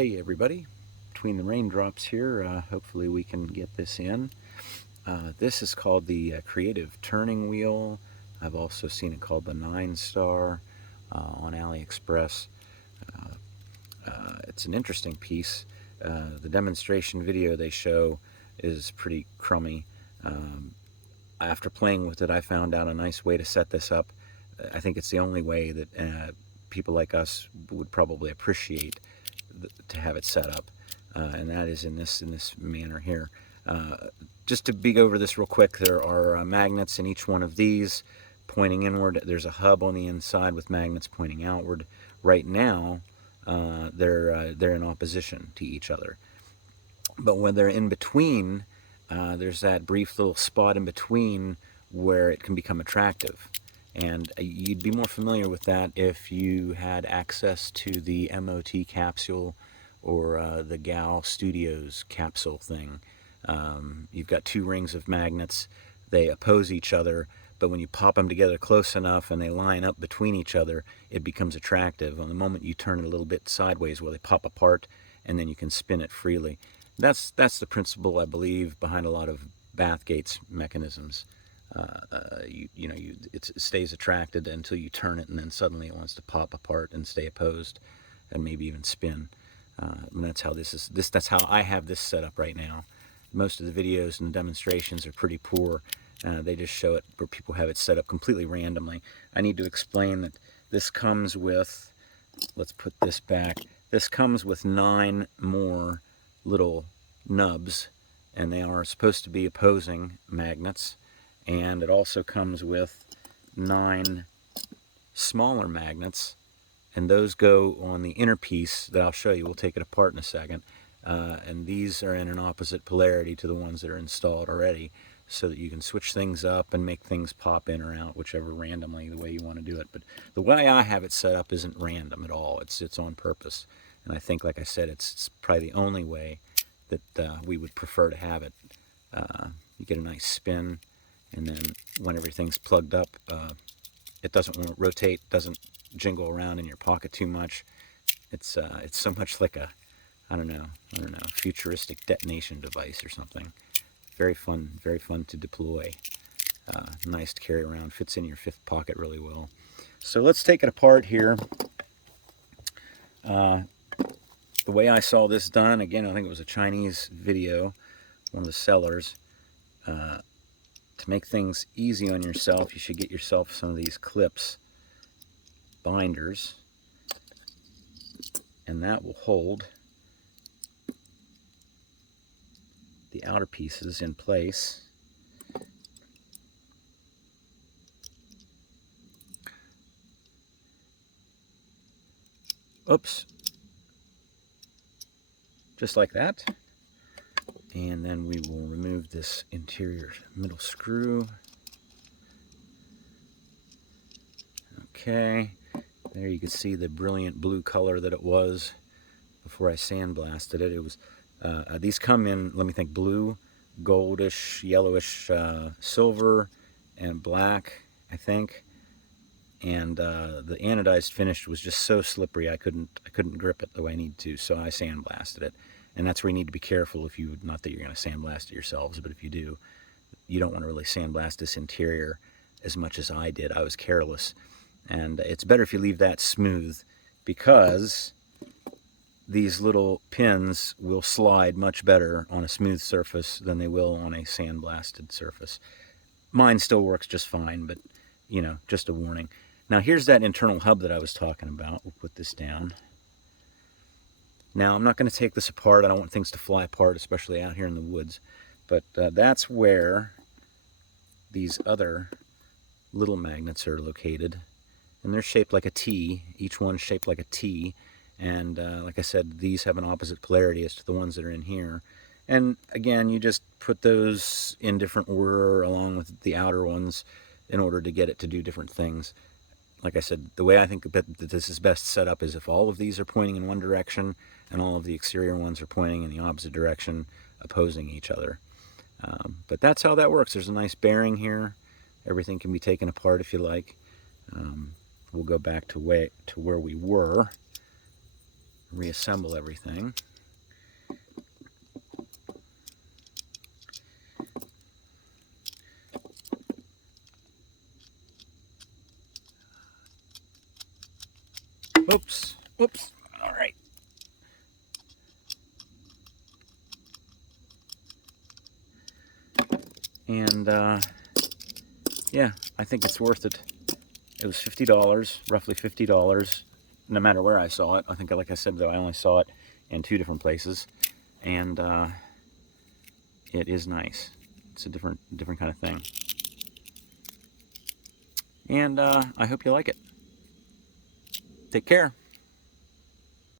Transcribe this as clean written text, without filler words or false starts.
Hey everybody, between the raindrops here, hopefully we can get this in. This is called the Creative Turning Wheel. I've also seen it called the 9 Star on AliExpress. It's an interesting piece. The demonstration video they show is pretty crummy. After playing with it, I found out a nice way to set this up. I think it's the only way that people like us would probably appreciate to have it set up, and that is in this manner here. Just to be over this real quick, there are magnets in each one of these pointing inward. There's a hub on the inside with magnets pointing outward. Right now, they're in opposition to each other. But when they're in between, there's that brief little spot in between where it can become attractive. And you'd be more familiar with that if you had access to the MOT capsule or the GAL Studios capsule thing. You've got two rings of magnets. They oppose each other, but when you pop them together close enough and they line up between each other, it becomes attractive. On the moment you turn it a little bit sideways, where they pop apart, and then you can spin it freely. That's the principle, I believe, behind a lot of Bathgate's mechanisms. It stays attracted until you turn it, and then suddenly it wants to pop apart and stay opposed, and maybe even spin. And that's how that's how I have this set up right now. Most of the videos and the demonstrations are pretty poor. They just show it where people have it set up completely randomly. I need to explain that this comes with, let's put this back, this comes with 9 more little nubs, and they are supposed to be opposing magnets. And it also comes with 9 smaller magnets, and those go on the inner piece that I'll show you. We'll take it apart in a second. And these are in an opposite polarity to the ones that are installed already, so that you can switch things up and make things pop in or out, whichever randomly the way you want to do it. But the way I have it set up isn't random at all. It's on purpose. And I think, like I said, it's probably the only way that we would prefer to have it. You get a nice spin, and then when everything's plugged up, it doesn't want to rotate, doesn't jingle around in your pocket too much. It's so much like a, I don't know, futuristic detonation device or something. Very fun to deploy. Nice to carry around, fits in your 5th pocket really well. So let's take it apart here. The way I saw this done, again, I think it was a Chinese video, one of the sellers. To make things easy on yourself, you should get yourself some of these clips, binders, and that will hold the outer pieces in place. Oops. Just like that. And then we will remove this interior middle screw. Okay, there you can see the brilliant blue color that it was before I sandblasted it. It was these come in, let me think, blue, goldish, yellowish, silver, and black, I think. And the anodized finish was just so slippery I couldn't grip it the way I need to, so I sandblasted it. And that's where you need to be careful. If you, not that you're going to sandblast it yourselves, but if you do, you don't want to really sandblast this interior as much as I did. I was careless. And it's better if you leave that smooth, because these little pins will slide much better on a smooth surface than they will on a sandblasted surface. Mine still works just fine, but just a warning. Now here's that internal hub that I was talking about. We'll put this down. Now, I'm not going to take this apart. I don't want things to fly apart, especially out here in the woods. But that's where these other little magnets are located. And they're shaped like a T. Each one's shaped like a T. And like I said, these have an opposite polarity as to the ones that are in here. And again, you just put those in different order along with the outer ones in order to get it to do different things. Like I said, the way I think that this is best set up is if all of these are pointing in one direction and all of the exterior ones are pointing in the opposite direction, opposing each other. But that's how that works. There's a nice bearing here. Everything can be taken apart if you like. We'll go back to where we were. reassemble everything. Oops, oops, all right. And yeah, I think it's worth it. It was $50, roughly $50, no matter where I saw it. I think, like I said, though, I only saw it in 2 different places, and it is nice. It's a different kind of thing. And I hope you like it. Take care.